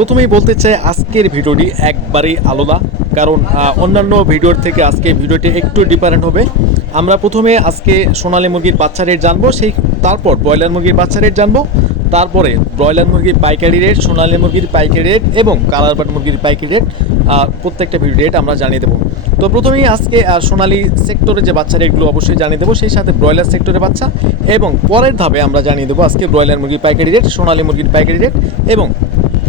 প্রথমেই বলতে চাই, আজকের ভিডিওটি একবারেই আলাদা। কারণ অন্যান্য ভিডিওর থেকে আজকে ভিডিওটি একটু ডিফারেন্ট হবে। আমরা প্রথমে আজকে সোনালি মুরগির বাচ্চা রেট জানব, সেই তারপর ব্রয়লার মুরগির বাচ্চা রেট জানব। তারপরে ব্রয়লার মুরগির পাইকারি রেট সোনালি মুরগির পাইকারি রেট এবং কালার বাট মুরগির পাইকারি রেট প্রত্যেকটা ভিডিও রেট আমরা জানিয়ে দেবো। তো প্রথমেই আজকে সোনালী সেক্টরে যে বাচ্চা রেটগুলো অবশ্যই জানিয়ে দেবো, সেই সাথে ব্রয়লার সেক্টরের বাচ্চা। এবং পরের ধাপে আমরা জানিয়ে দেবো আজকে ব্রয়লার মুরগির পাইকারি রেট সোনালি মুরগির পাইকারি রেট এবং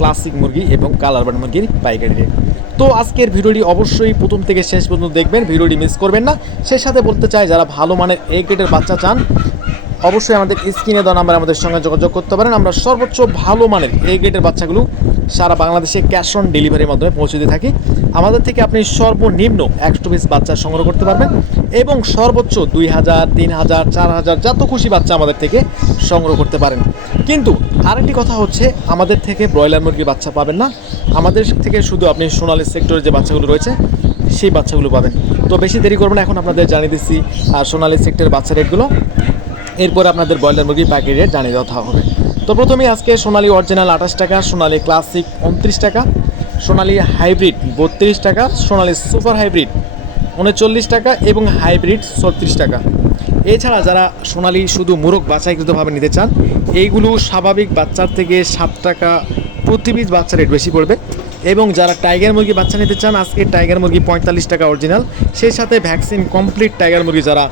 ক্লাসিক মুরগি এবং কালার বার্ড মুরগির পাইকারি রেট। তো আজকের ভিডিওটি অবশ্যই প্রথম থেকে শেষ পর্যন্ত দেখবেন, ভিডিওটি মিস করবেন না। সেই সাথে বলতে চাই, যারা ভালো মানের এ গ্রেডের বাচ্চা চান, অবশ্যই আমাদের স্ক্রিনে দেওয়া নাম্বার আমাদের সঙ্গে যোগাযোগ করতে পারেন। আমরা সর্বোচ্চ ভালো মানের এই গ্রেডের বাচ্চাগুলো সারা বাংলাদেশে ক্যাশ অন ডেলিভারির মাধ্যমে পৌঁছে দিয়ে থাকি। আমাদের থেকে আপনি সর্বনিম্ন একশো পিস বাচ্চা সংগ্রহ করতে পারবেন এবং সর্বোচ্চ দুই হাজার, তিন হাজার, চার হাজার, যত খুশি বাচ্চা আমাদের থেকে সংগ্রহ করতে পারেন। কিন্তু আরেকটি কথা হচ্ছে, আমাদের থেকে ব্রয়লার মুরগির বাচ্চা পাবেন না। আমাদের থেকে শুধু আপনি সোনালি সেক্টরের যে বাচ্চাগুলো রয়েছে, সেই বাচ্চাগুলো পাবেন। তো বেশি দেরি করবেন এখন আপনাদের জানিয়ে দিচ্ছি সোনালী সেক্টরের বাচ্চা রেটগুলো এরপর আপনাদের ব্রয়লার মুরগির প্যাকেট রেট জানিয়ে দেওয়া হবে। তো প্রথমেই আজকে সোনালি অরিজিনাল আঠাশ টাকা, সোনালি ক্লাসিক উনত্রিশ টাকা, সোনালি হাইব্রিড বত্রিশ টাকা, সোনালি সুপার হাইব্রিড উনচল্লিশ টাকা এবং হাইব্রিড ছত্রিশ টাকা। এছাড়া যারা সোনালি শুধু মুরগ বাছাইকৃতভাবে নিতে চান, এইগুলো স্বাভাবিক বাচ্চার থেকে সাত টাকা প্রতি পিস বাচ্চা রেট বেশি পড়বে। এবং যারা টাইগার মুরগি বাচ্চা নিতে চান, আজকে টাইগার মুরগি পঁয়তাল্লিশ টাকা অরিজিনাল সেই সাথে ভ্যাকসিন কমপ্লিট টাইগার মুরগি যারা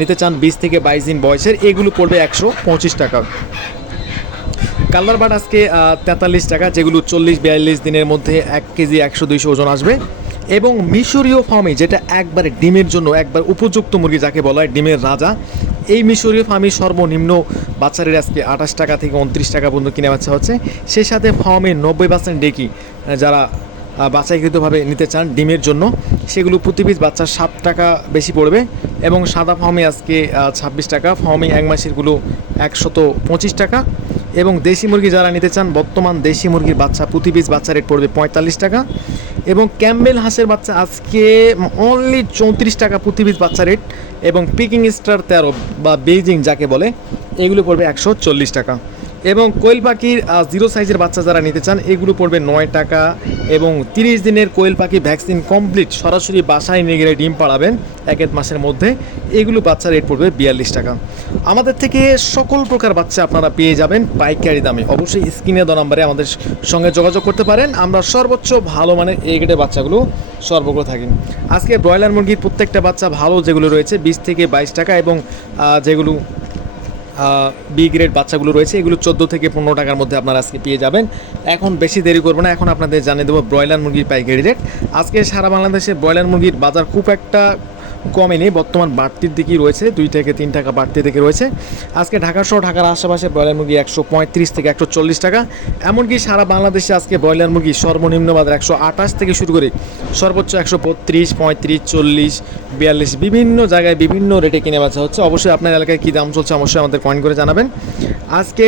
নিতে চান, বিশ থেকে বাইশ দিন বয়সের, এগুলো পড়বে একশো পঁচিশ টাকা। কালার বাট আজকে তেতাল্লিশ টাকা, যেগুলো চল্লিশ, বিয়াল্লিশ দিনের মধ্যে এক কেজি একশো দুইশো ওজন আসবে। এবং মিশরীয় ফার্মে যেটা একবারে ডিমের জন্য, একবার উপযুক্ত মুরগি যাকে বলা হয় ডিমের রাজা, এই মিশরীয় ফার্মে সর্বনিম্ন বাচ্চারের আজকে আঠাশ টাকা থেকে উনত্রিশ টাকা পর্যন্ত কিনে বাচ্চা হচ্ছে। সেই সাথে ফার্মে নব্বই পার্সেন্ট ডেকি যারা বাছাইকৃতভাবে নিতে চান ডিমের জন্য, সেগুলো প্রতি বাচ্চা সাত টাকা বেশি পড়বে। এবং সাদা ফার্মে আজকে ছাব্বিশ টাকা ফার্মে এক মাসেরগুলো একশত পঁচিশ টাকা। এবং দেশি মুরগি যারা নিতে চান, বর্তমান দেশি মুরগির বাচ্চা প্রতি পিস বাচ্চা রেট পড়বে পঁয়তাল্লিশ টাকা এবং ক্যাম্বেল হাঁসের বাচ্চা আজকে অনলি চৌত্রিশ টাকা প্রতি পিস বাচ্চা রেট এবং পিকিং স্টার তেরো বা বেইজিং যাকে বলে, এগুলো পড়বে একশো চল্লিশ টাকা। এবং কোয়েল পাখির জিরো সাইজের বাচ্চা যারা নিতে চান, এগুলো পড়বে নয় টাকা এবং তিরিশ দিনের কোয়েল পাখি ভ্যাকসিন কমপ্লিট সরাসরি বাসায় নিয়ে গেলে ডিম পাড়াবেন এক এক মাসের মধ্যে। এগুলো বাচ্চা রেট পড়বে বিয়াল্লিশ টাকা। আমাদের থেকে সকল প্রকার বাচ্চা আপনারা পেয়ে যাবেন পাইকারি দামে। অবশ্যই স্ক্রিনে দ নাম্বারে আমাদের সঙ্গে যোগাযোগ করতে পারেন। আমরা সর্বোচ্চ ভালো মানের এই গ্রেডের বাচ্চাগুলো সর্ব করে থাকি। আজকে ব্রয়লার মুরগির প্রত্যেকটা বাচ্চা ভালো যেগুলো রয়েছে, বিশ থেকে বাইশ টাকা এবং যেগুলো বি গ্রেড বাচ্চাগুলো রয়েছে, এগুলো চোদ্দ থেকে পনেরো টাকার মধ্যে আপনারা আজকে পেয়ে যাবেন। এখন বেশি দেরি করব না, এখন আপনাদের জানিয়ে দেবো ব্রয়লার মুরগির পাইকারি রেট আজকে সারা বাংলাদেশে ব্রয়লার মুরগির বাজার খুব একটা কমেনি, বর্তমান বাড়তির দিকেই রয়েছে, দুই থেকে তিন টাকা বাড়তি দিকে রয়েছে। আজকে ঢাকা সহ ঢাকার আশেপাশে ব্রয়লার মুরগি একশো পঁয়ত্রিশ থেকে একশো চল্লিশ টাকা, এমনকি সারা বাংলাদেশে আজকে ব্রয়লার মুরগি সর্বনিম্ন বাজার একশো আঠাশ থেকে শুরু করে সর্বোচ্চ একশো বত্রিশ, পঁয়ত্রিশ, চল্লিশ, বিয়াল্লিশ, বিভিন্ন জায়গায় বিভিন্ন রেটে কিনে বেচা হচ্ছে। অবশ্যই আপনার এলাকায় কী দাম চলছে অবশ্যই আমাদের কয়েন করে জানাবেন। আজকে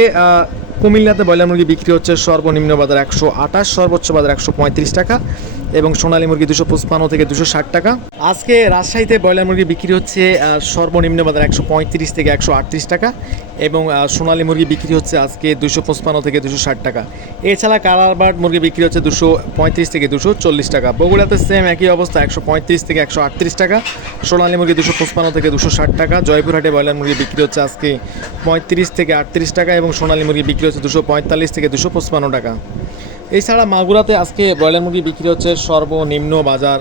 কুমিল্লাতে ব্রয়লার মুরগি বিক্রি হচ্ছে সর্বনিম্ন বাজার একশো আঠাশ, সর্বোচ্চ বাজার একশো পঁয়ত্রিশ টাকা। এবং সোনালী মুরগি দুশো পঁচপান্ন থেকে দুশো ষাট টাকা। আজকে রাজশাহীতে ব্রয়লার মুরগি বিক্রি হচ্ছে সর্বনিম্ন বাজার একশো পঁয়ত্রিশ থেকে একশো আটত্রিশ টাকা এবং সোনালী মুরগি বিক্রি হচ্ছে আজকে দুশো পঁচপান্ন থেকে দুশো ষাট টাকা। এছাড়া কালার বার্ড মুরগি বিক্রি হচ্ছে দুশো পঁয়ত্রিশ থেকে দুশো চল্লিশ টাকা। বগুড়াতে সেম একই অবস্থা, একশো পঁয়ত্রিশ থেকে একশো আটত্রিশ টাকা। সোনালী মুরগি দুশো পঁচপান্ন থেকে দুশো ষাট টাকা। জয়পুরহাটে ব্রয়লার মুরগি বিক্রি হচ্ছে আজকে পঁয়ত্রিশ থেকে আটত্রিশ টাকা এবং সোনালী মুরগি বিক্রি হচ্ছে দুশো পঁয়তাল্লিশ থেকে দুশো পঁচপান্ন টাকা। এছাড়া মাগুরাতে আজকে ব্রয়লার মুরগি বিক্রি হচ্ছে সর্বনিম্ন বাজার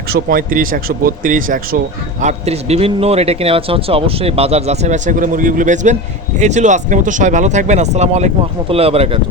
একশো পঁয়ত্রিশ, একশো বত্রিশ, একশো আটত্রিশ। বিভিন্ন রেটে কিনে বেচা হচ্ছে। অবশ্যই বাজার যাচাই বাছাই করে মুরগিগুলো বেচবেন। এই ছিল আজকের মতো। সবাই ভালো থাকবেন। আসসালামু আলাইকুম রহমতুল্লাহ বারাকাতু